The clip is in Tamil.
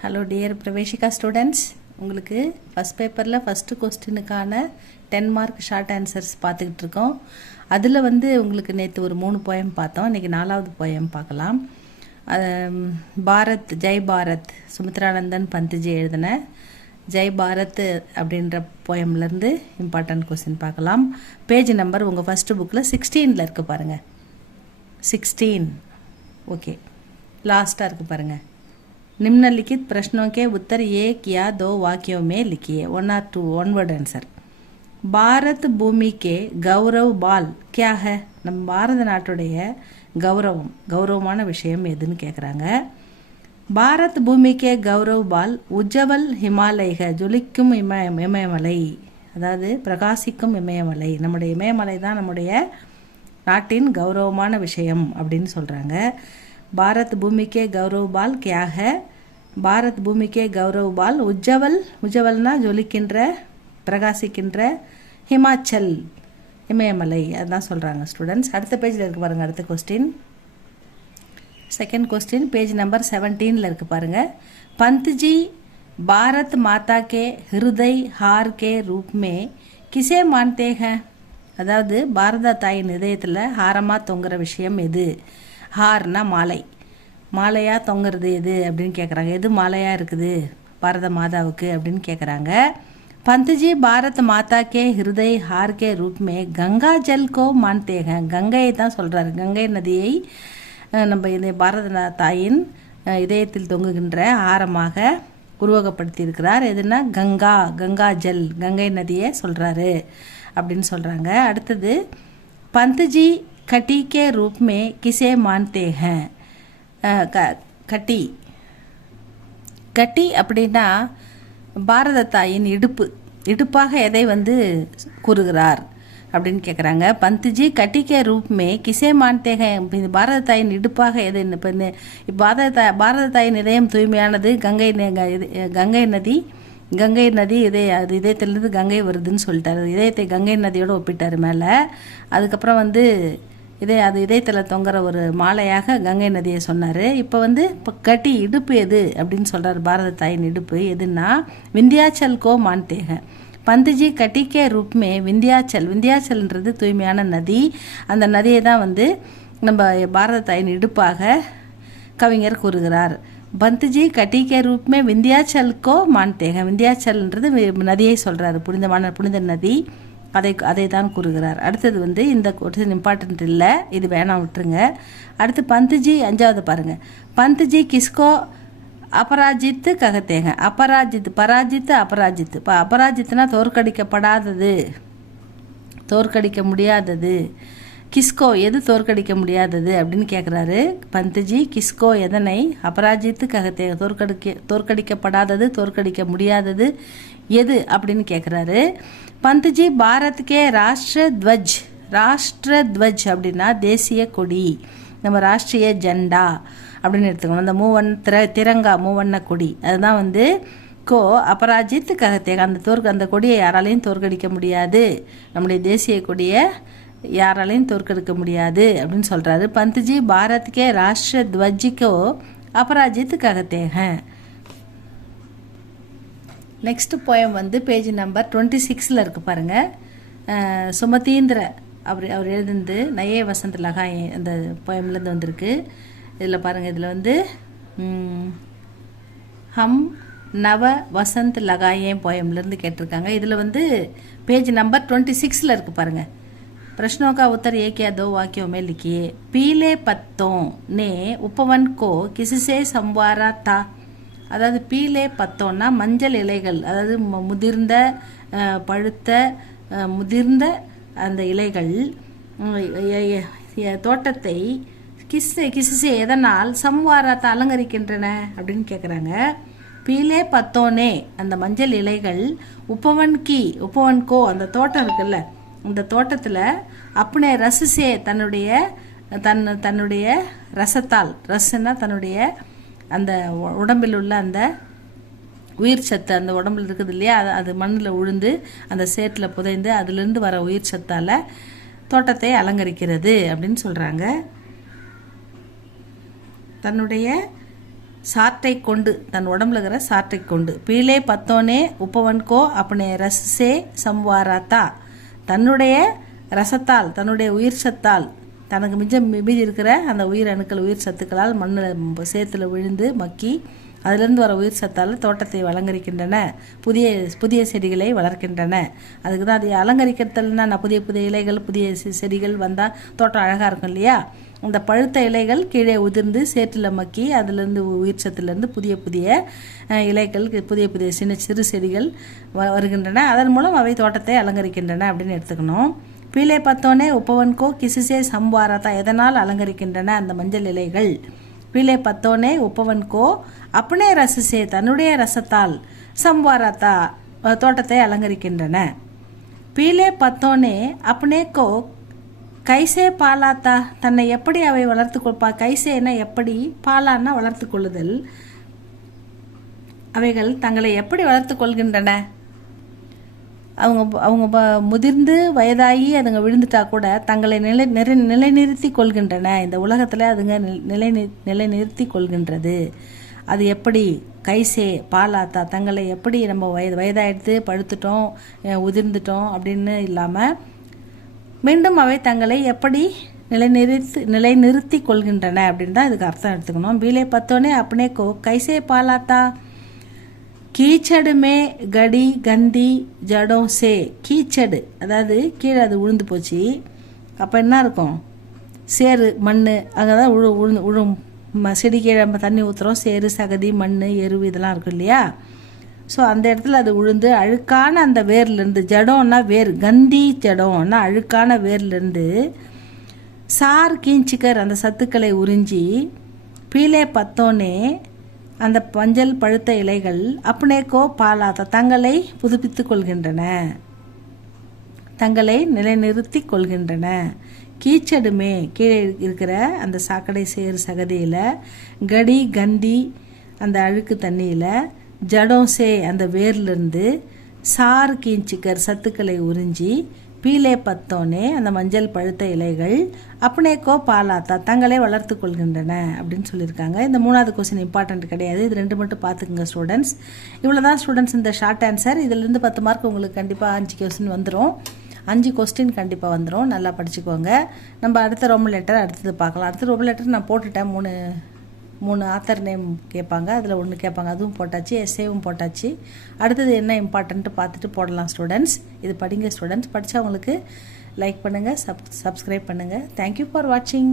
ஹலோ டியர் பிரவேஷிகா ஸ்டூடெண்ட்ஸ், உங்களுக்கு ஃபஸ்ட் பேப்பரில் ஃபஸ்ட்டு கொஸ்டினுக்கான 10 மார்க் ஷார்ட் ஆன்சர்ஸ் பார்த்துக்கிட்டு இருக்கோம். அதில் உங்களுக்கு நேற்று ஒரு 3 போயம் பார்த்தோம். இன்றைக்கி 4வது போயம் பார்க்கலாம். பாரத் ஜெய் பாரத் சுமித்ரானந்தன் பந்த்ஜி எழுதின ஜெய் பாரத் அப்படின்ற போயம்லேருந்து இம்பார்ட்டன்ட் கொஸ்டின் பார்க்கலாம். பேஜ் நம்பர் உங்கள் ஃபஸ்ட்டு புக்கில் 16 இருக்குது பாருங்கள். 16 ஓகே, लास्टा இருக்குது பாருங்கள். निम्नलिखित प्रश्नों के उत्तर एक या दो वाक्यों में लिखिए. 1 or 2 1 word आंसर. भारत भूमि के गौरव बाल क्या है? நம்ம பாரத நாட்டுடைய கௌரவமான விஷயம் எதுன்னு கேட்குறாங்க. பாரத் பூமிக்கே கௌரவ் பால் உஜ்ஜவல் ஹிமாலய ஜொலிக்கும் இமயமலை, அதாவது பிரகாசிக்கும் இமயமலை. நம்முடைய இமயமலை தான் நம்முடைய நாட்டின் கௌரவமான விஷயம் அப்படின்னு சொல்கிறாங்க. பாரத் பூமிக்கே கௌரவ் பால் கியா ஹே? பாரத் பூமிக்கே கௌரவ் பால் உஜ்ஜவல்னா ஜொலிக்கின்ற பிரகாசிக்கின்ற ஹிமாச்சல் இமயமலை, அதுதான் சொல்கிறாங்க ஸ்டூடெண்ட்ஸ். அடுத்த பேஜில் இருக்குது பாருங்கள். அடுத்த question second question page number 17 இருக்குது பாருங்கள். பந்த்ஜி பாரத் மாதா K Hriday hour K Roop மே கிசே மான்தே ஹே? அதாவது பாரத தாயின் இதயத்தில் ஹாரமாக தொங்குற விஷயம் எது? ஹார்னா மாலை, மாலையாக தொங்குறது எது அப்படின்னு கேட்குறாங்க. எது மாலையாக இருக்குது பாரத மாதாவுக்கு அப்படின்னு கேட்குறாங்க. பந்த்ஜி பாரத் மாதா K Hriday hour K Roop மே கங்கா ஜல் கோ மான்தேக, கங்கையை தான் சொல்கிறாரு. கங்கை நதியை நம்ம இந்த பாரத தாயின் இதயத்தில் தொங்குகின்ற ஆரமாக உருவகப்படுத்தியிருக்கிறார். எதுனா கங்கா ஜல், கங்கை நதியை சொல்கிறாரு அப்படின்னு சொல்கிறாங்க. அடுத்தது பந்த்ஜி கட்டி கே ரூப் மே கிசே மான்தே ஹே? கட்டி அப்படின்னா பாரத தாயின் இடுப்பாக எதை கூறுகிறார் அப்படின்னு கேட்குறாங்க. பந்த்ஜி கட்டி கே ரூப் மே கிசே மான்தே ஹே? பாரத தாயின் இடுப்பாக எது? இப்போ பாரத தாயின் இதயம் தூய்மையானது, கங்கை நதி இதயத்திலிருந்து கங்கை வருதுன்னு சொல்லிட்டாரு. இதயத்தை கங்கை நதியோடு ஒப்பிட்டார் மேலே. அதுக்கப்புறம் இதயத்தில் தொங்குற ஒரு மாலையாக கங்கை நதியை சொன்னார். இப்போ இப்போ கட்டி இடுப்பு எது அப்படின்னு சொல்கிறார். பாரத தாயின் இடுப்பு எதுன்னா விந்தியாச்சல் கோ மான்தேக. பந்த்ஜி கட்டிக்கே ரூப்மே விந்தியாச்சல்ன்றது தூய்மையான நதி. அந்த நதியை தான் நம்ம பாரத தாயின் இடுப்பாக கவிஞர் கூறுகிறார். பந்த்ஜி கட்டிக்கே ரூப்மே விந்தியாச்சல்கோ மான்தேக, விந்தியாச்சல்ன்றது நதியை சொல்கிறாரு, புனித நதி, அதை தான் கூறுகிறார். அடுத்தது இந்த கொஸ்டின் இம்பார்ட்டன்ட் இல்லை, இது வேணாம் விட்டுருங்க. அடுத்து பந்த்ஜி 5வது பாருங்கள். பந்த்ஜி கிஸ்கோ அபராஜித்து ககத்தேங்க? பராஜித்து அபராஜித்து. இப்போ அபராஜித்துனா தோற்கடிக்க முடியாதது. கிஸ்கோ எது தோற்கடிக்க முடியாதது அப்படின்னு கேட்குறாரு. பந்த்ஜி கிஸ்கோ எதனை? அபராஜித்து ககத்தேங்க, தோற்கடிக்கப்படாதது, தோற்கடிக்க முடியாதது எது அப்படின்னு கேட்குறாரு. பந்த்ஜி பாரத்கே ராஷ்டிர துவஜ் அப்படின்னா தேசிய கொடி, நம்ம ராஷ்ட்ரிய ஜெண்டா அப்படின்னு எடுத்துக்கணும். அந்த திரங்கா மூவண்ண கொடி, அதுதான் கோ அபராஜித் ககத்தேக. அந்த கொடியை யாராலையும் தோற்கடிக்க முடியாது, நம்முடைய தேசிய கொடியை யாராலையும் தோற்கடிக்க முடியாது அப்படின்னு சொல்கிறாரு. பந்த்ஜி பாரத்கே ராஷ்டிர துவஜ்கோ அபராஜித் ககத்தேக. நெக்ஸ்ட் போயம் பேஜ் நம்பர் 26 இருக்குது பாருங்கள். சுமதீந்திர அவர் எழுதுந்து நயே வசந்த் லகாயே அந்த போயம்லேருந்து வந்திருக்கு. இதில் பாருங்கள், இதில் ஹம் நவ வசந்த் லகாயே போயம்லேருந்து கேட்டிருக்காங்க. இதில் பேஜ் நம்பர் 26 இருக்குது பாருங்கள். प्रश्नों का उत्तर एक या 2 वाक्यों में लिखिए. पीले पत्तों ने उपवन को किससे संवारा था? அதாவது பீலே பத்தோன்னா மஞ்சள் இலைகள், அதாவது முதிர்ந்த அந்த இலைகள் தோட்டத்தை கிஸ்ஸே எதனால் சம்வாரத்தை அலங்கரிக்கின்றன அப்படின்னு கேட்குறாங்க. பீலே பத்தோனே அந்த மஞ்சள் இலைகள் உப்பவன்கோ அந்த தோட்டம் இருக்குல்ல, அந்த தோட்டத்தில் அப்னே ரசசே தன்னுடைய ரசத்தால், ரசன்னா தன்னுடைய அந்த உடம்பில் உள்ள அந்த உயிர் சத்து, அந்த உடம்புல இருக்குது இல்லையா, அது மண்ணில் உழுந்து அந்த சேற்றில் புதைந்து அதிலிருந்து வர உயிர் சத்தால் தோட்டத்தை அலங்கரிக்கிறது அப்படின்னு சொல்கிறாங்க. தன்னுடைய சாற்றை கொண்டு, தன் உடம்புல இருக்கிற சாற்றை கொண்டு. பீலே பத்தோனே உப்பவன்கோ அப்பனே ரசே சம்வாராத்தா, தன்னுடைய ரசத்தால், தன்னுடைய உயிர் சத்தால், தனக்கு மீதி இருக்கிற அந்த உயிர் அணுக்கள், உயிர் சத்துக்களால் மண்ணில் சேத்துல விழுந்து மக்கி அதிலிருந்து வர உயிர் சத்தால் தோட்டத்தை அலங்கரிக்கின்றன, புதிய புதிய செடிகளை வளர்க்கின்றன. அதுக்கு தான் அது அலங்கரிக்கிறதுனா, புதிய புதிய இலைகள், புதிய செடிகள் வந்தால் தோட்டம் அழகாக இருக்கும் இல்லையா. அந்த பழுத்த இலைகள் கீழே உதிர்ந்து சேற்றில் மக்கி அதிலிருந்து உயிர் சத்துலேருந்து புதிய புதிய இலைகள், புதிய புதிய சிறு செடிகள் வருகின்றன. அதன் மூலம் அவை தோட்டத்தை அலங்கரிக்கின்றன அப்படின்னு எடுத்துக்கணும். பீலே பத்தோனே உப்பவன்கோ கிசிசே சம்வாரத்தா, எதனால் அலங்கரிக்கின்றன அந்த மஞ்சள் இலைகள். பீலே பத்தோனே உப்பவன்கோ அப்பனே ரசசே, தன்னுடைய ரசத்தால், சம்வாரத்தா தோட்டத்தை அலங்கரிக்கின்றன. பீலே பத்தோனே அப்பனேக்கோ கைசே பாலாத்தா, தன்னை எப்படி அவை வளர்த்து கொள்பா. கைசேனா எப்படி, பாலான்னா வளர்த்து கொள்ளுதல். அவைகள் தங்களை எப்படி வளர்த்து கொள்கின்றன. அவங்க முதிர்ந்து வயதாகி அதுங்க விழுந்துட்டா கூட தங்களை நிலைநிறுத்தி கொள்கின்றன. இந்த உலகத்தில் அதுங்க நிலைநிறுத்தி கொள்கின்றது. அது எப்படி, கைசே பாலாத்தா, தங்களை எப்படி நம்ம வயதாயிடுத்து படுத்துட்டோம் உதிர்ந்துட்டோம் அப்படின்னு இல்லாமல் மீண்டும் அவை தங்களை எப்படி நிலைநிறுத்தி கொள்கின்றன அப்படின்னு தான் இதுக்கு அர்த்தம் எடுத்துக்கணும். பீலே பத்தோனே அப்பனே கோ கைசே பாலாத்தா, கீச்சடுமே கடி கந்தி ஜடம் சே. கீச்சடு அதாவது கீழே அது உழுந்து போச்சு, அப்போ என்ன இருக்கும், சேறு மண், அங்கே தான் உழும் செடி கீழே நம்ம தண்ணி ஊற்றுறோம், சேறு சகதி மண் எரு இதெல்லாம் இருக்கும் இல்லையா. ஸோ அந்த இடத்துல அது உழுந்து அழுக்கான அந்த வேர்லேருந்து, ஜடம்னா வேர், கந்தி ஜடம்னா அழுக்கான வேர்லேருந்து சார் கீஞ்சிக்கர் அந்த சத்துக்களை உறிஞ்சி, பீலே பத்தோனே அந்த மஞ்சள் பழுத்த இலைகள் அப்பனேக்கோ பாலாத்த தங்களை புதுப்பித்து கொள்கின்றன, தங்களை நிலைநிறுத்தி கொள்கின்றன. கீச்சடுமே கீழே இருக்கிற அந்த சாக்கடை சேறு சகதியில், கடி கந்தி அந்த அழுக்கு தண்ணியில், ஜடோசே அந்த வேர்லேருந்து, சார் கீஞ்சிக்கர் சத்துக்களை உறிஞ்சி, பீலே பத்தோனே அந்த மஞ்சள் பழுத்த இலைகள், அப்பனேக்கோ பாலாத்தா தங்களை வளர்த்து கொள்கின்றன அப்படின்னு சொல்லியிருக்காங்க. இந்த 3வது கொஸ்டின் இம்பார்ட்டன்ட் கிடையாது, இது 2 மட்டும் பார்த்துக்குங்க ஸ்டூடெண்ட்ஸ். இவ்வளோ தான் ஸ்டூடெண்ட்ஸ் இந்த ஷார்ட் ஆன்சர். இதிலிருந்து 10 மார்க் உங்களுக்கு கண்டிப்பாக 5 கொஸ்டின் வந்துடும், 5 கொஸ்டின் கண்டிப்பாக வந்துடும். நல்லா படிச்சுக்கோங்க. நம்ம அடுத்த ரோமன் லெட்டர் அடுத்தது பார்க்கலாம். அடுத்த ரோமன் லெட்டர் நான் போட்டுட்டேன், 3 ஆத்தர் நேம் கேட்பாங்க, அதில் 1 கேட்பாங்க, அதுவும் போட்டாச்சு, எஸ்ஏவும் போட்டாச்சு. அடுத்தது என்ன இம்பார்ட்டன்ட்டு பார்த்துட்டு போடலாம் ஸ்டூடெண்ட்ஸ். இது படிங்க ஸ்டூடெண்ட்ஸ். படித்தா உங்களுக்கு லைக் பண்ணுங்கள், சப்ஸ்கிரைப் பண்ணுங்கள். தேங்க்யூ ஃபார் வாட்சிங்.